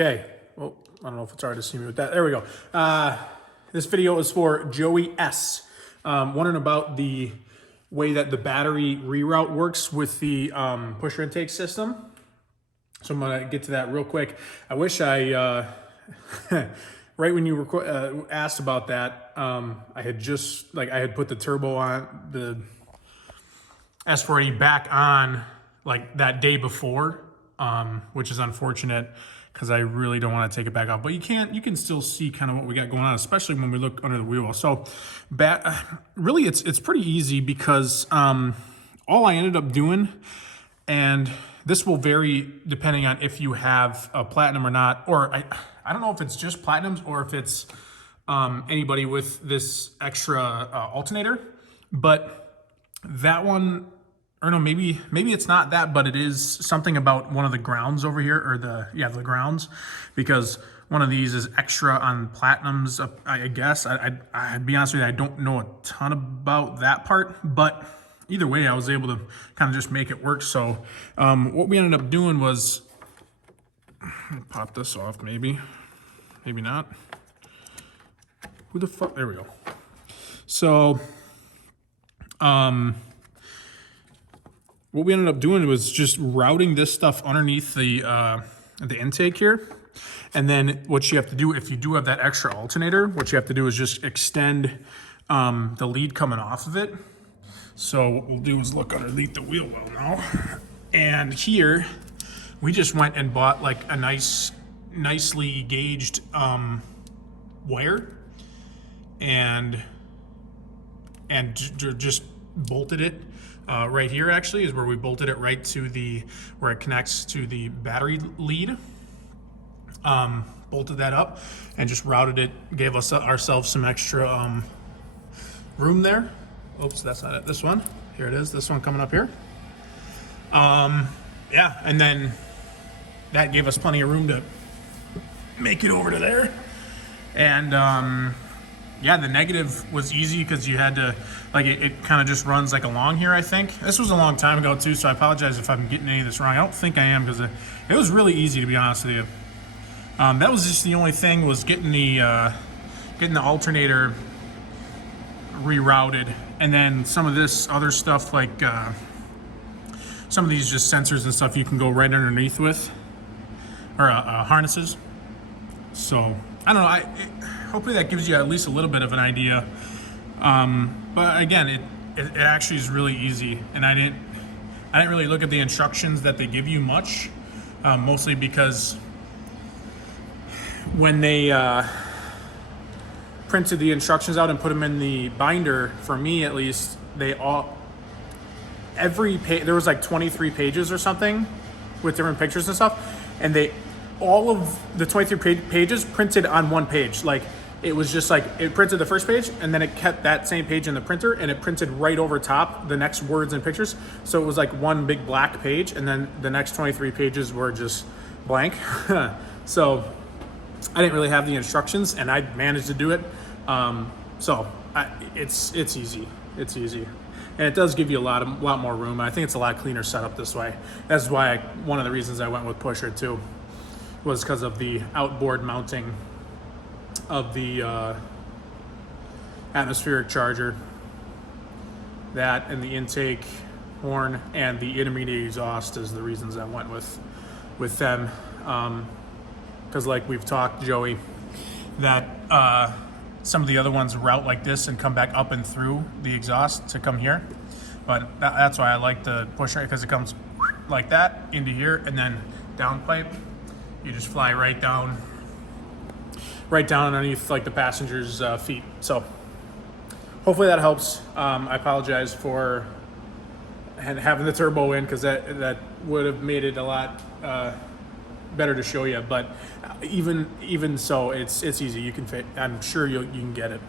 Okay, well, I don't know if it's hard to see me with that. There we go. This video is for Joey S. Wondering about the way that the battery reroute works with the pusher intake system. So I'm gonna get to that real quick. I wish I, right when you asked about that, I had just, I had put the turbo on, the S480 back on like that day before, which is unfortunate because I really don't want to take it back off. But you can still see kind of what we got going on, especially when we look under the wheel well. So really it's pretty easy because all I ended up doing, and this will vary depending on if you have a platinum or not, or I don't know if it's just platinums or if it's anybody with this extra alternator, but that one, or no, maybe it's not that, but it is something about one of the grounds over here, or the grounds, because one of these is extra on platinums, I guess. I'd be honest with you, I don't know a ton about that part, but either way, I was able to kind of just make it work. So what we ended up doing was, pop this off, maybe not. Who the fuck, there we go. So, what we ended up doing was just routing this stuff underneath the intake here. And then what you have to do, if you do have that extra alternator, what you have to do is just extend the lead coming off of it. So what we'll do is look underneath the wheel well now. And here, we just went and bought like a nicely gauged wire and just bolted it. Right here actually is where we bolted it right to where it connects to the battery lead. Bolted that up and just routed it, gave us ourselves some extra room there. Oops, that's not it. This one, here it is. This one coming up here. Yeah, and then that gave us plenty of room to make it over to there. And yeah, the negative was easy because you had to, it kind of just runs like along here, I think. This was a long time ago too, so I apologize if I'm getting any of this wrong. I don't think I am, because it was really easy, to be honest with you. That was just the only thing, was getting the alternator rerouted, and then some of this other stuff, like some of these just sensors and stuff you can go right underneath with, or harnesses. So I don't know, hopefully that gives you at least a little bit of an idea. But again, it actually is really easy, and I didn't really look at the instructions that they give you much, mostly because when they printed the instructions out and put them in the binder, for me at least, every page, there was like 23 pages or something with different pictures and stuff, and all of the 23 pages printed on one page. Like, it was just like, it printed the first page and then it kept that same page in the printer and it printed right over top the next words and pictures. So it was like one big black page, and then the next 23 pages were just blank. So I didn't really have the instructions, and I managed to do it. It's easy. It's easy. And it does give you a lot more room. I think it's a lot cleaner setup this way. That's why one of the reasons I went with pusher too, was because of the outboard mounting of the atmospheric charger, that and the intake horn and the intermediate exhaust is the reasons I went with them. Because like we've talked, Joey, that some of the other ones route like this and come back up and through the exhaust to come here. But that's why I like the pusher, because it comes like that into here, and then down pipe, you just fly right down underneath like the passenger's feet. So hopefully that helps. I apologize for having the turbo in, because that would have made it a lot better to show you. But even so, it's easy. You can fit. I'm sure you can get it.